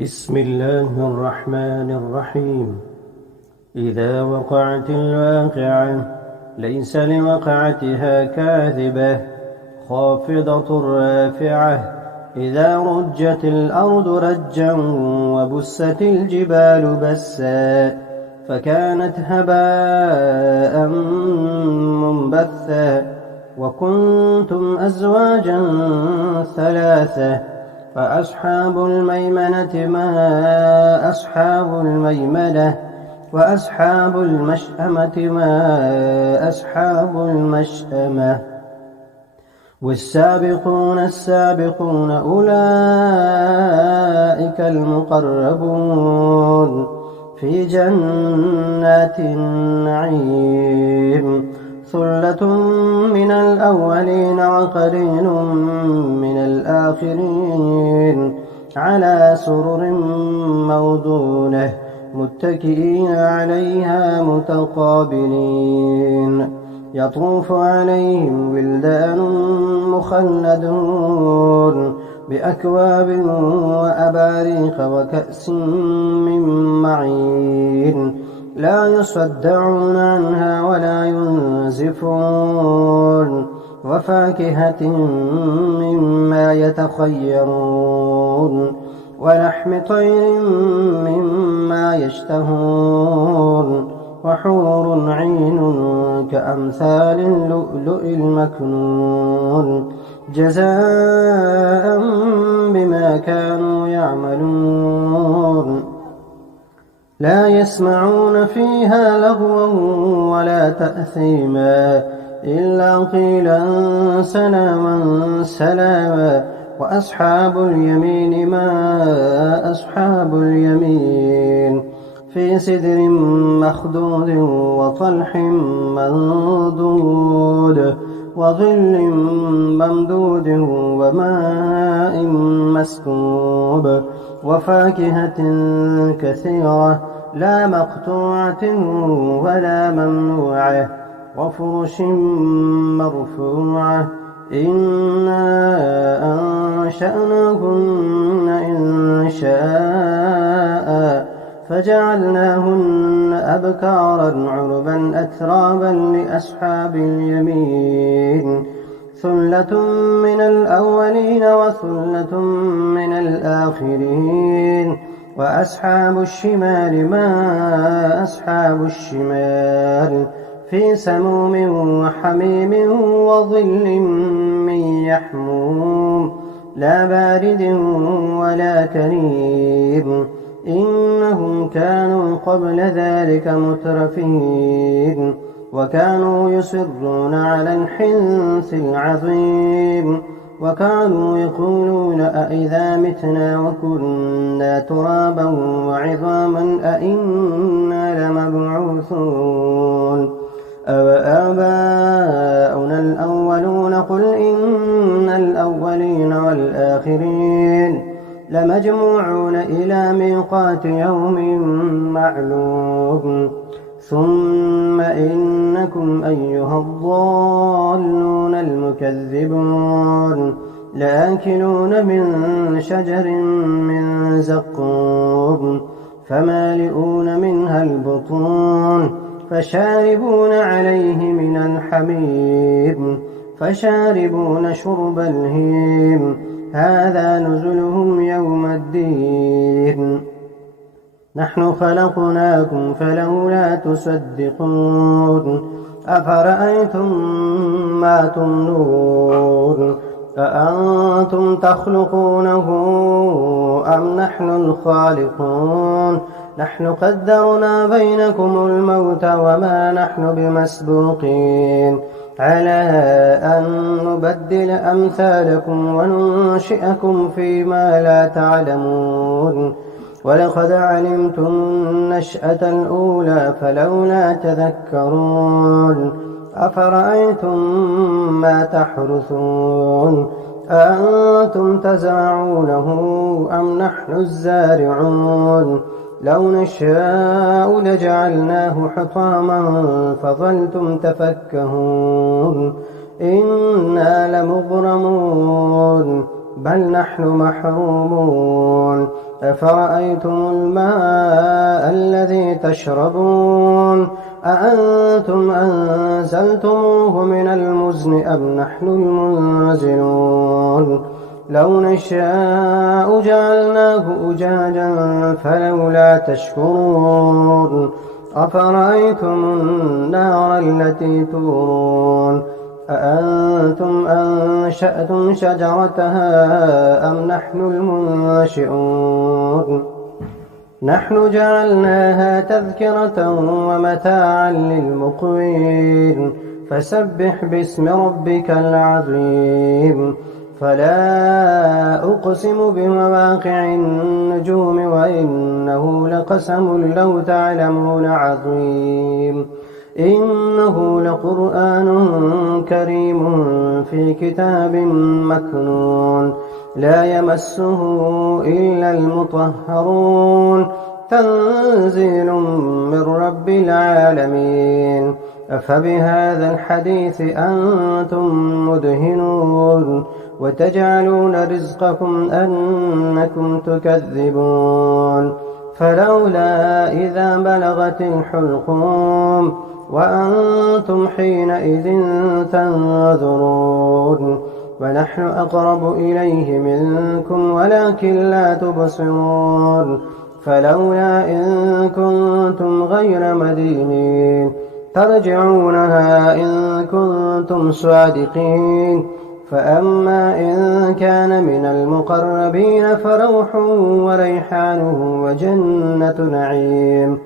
بسم الله الرحمن الرحيم. إذا وقعت الواقعة ليس لوقعتها كاذبة خافضة رافعة. إذا رجت الأرض رجا وبست الجبال بسا فكانت هباء منبثا وكنتم أزواجا ثلاثة فأصحاب الميمنة ما أصحاب الميمنة وأصحاب المشأمة ما أصحاب المشأمة والسابقون السابقون أولئك المقربون في جنات النعيم ثلة من الأولين وقليل من الآخرين على سرر موضونة متكئين عليها متقابلين يطوف عليهم ولدان مخلدون بأكواب وأباريق وكأس من معين لا يصدعون عنها ولا ينزفون وفاكهة مما يتخيرون ولحم طير مما يشتهون وحور عين كأمثال اللؤلؤ المكنون جزاء بما كانوا يعملون لا يسمعون فيها لغوا ولا تأثيما إلا قيلا سلاما سلاما وأصحاب اليمين ما أصحاب اليمين في سدر مخضود وطلح منضود وظل ممدود وماء مسكوب وفاكهة كثيرة لا مقطوعة ولا ممنوعة وفرش مرفوعة إنا أنشأناهن إن شاء فجعلناهن أبكارا عربا أترابا لأصحاب اليمين ثلة من الأولين وثلة من الآخرين وأصحاب الشمال ما أصحاب الشمال في سموم وحميم وظل من يحموم لا بارد ولا كريم إنهم كانوا قبل ذلك مترفين وكانوا يصرون على الحنث العظيم وكانوا يقولون أئذا متنا وكنا ترابا وعظاما أئنا لمبعوثون أوآباؤنا الأولون قل إن الأولين والآخرين لمجموعون إلى ميقات يوم معلوم ثم إنكم أيها الضالون المكذبون لآكلون من شجر من زقوم فمالئون منها البطون فشاربون عليه من الحميم فشاربون شرب الهيم هذا نزلهم يوم الدين نحن خلقناكم فلولا تصدقون أفرأيتم ما تمنون أأنتم تخلقونه أم نحن الخالقون نحن قدرنا بينكم الموت وما نحن بمسبوقين على أن نبدل أمثالكم وننشئكم فيما لا تعلمون ولقد علمتم النشأة الأولى فلولا تذكرون أفرأيتم ما تحرثون أأنتم تزرعونه أم نحن الزارعون لو نشاء لجعلناه حطاما فظلتم تفكهون إنا لمغرمون بل نحن محرومون أفرأيتم الماء الذي تشربون أأنتم أنزلتموه من المزن أم نحن المنزلون لو نشاء جعلناه أجاجا فلولا تشكرون أفرأيتم النار التي تورون أأنتم أنشأتم شجرتها أم نحن المنشئون نحن جعلناها تذكرة ومتاعا للمقوين فسبح باسم ربك العظيم فلا أقسم بمواقع النجوم وإنه لقسم لو تعلمون عظيم إنه لقرآن كريم في كتاب مكنون لا يمسه إلا المطهرون تنزيل من رب العالمين أفبهذا الحديث أنتم مدهنون وتجعلون رزقكم أنكم تكذبون فلولا إذا بلغت الحلقوم وأنتم حينئذ تنظرون ونحن أقرب إليه منكم ولكن لا تبصرون فلولا إن كنتم غير مدينين ترجعونها إن كنتم صادقين فأما إن كان من المقربين فروح وريحان وجنة نعيم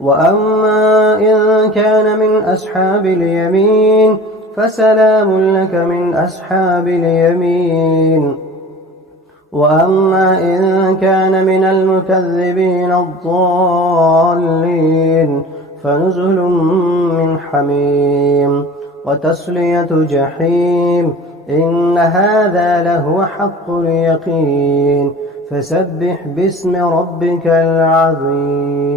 وأما إن كان من أصحاب اليمين فسلام لك من أصحاب اليمين وأما إن كان من المكذبين الضالين فنزل من حميم وتصلية جحيم إن هذا لهو حق اليقين فسبح باسم ربك العظيم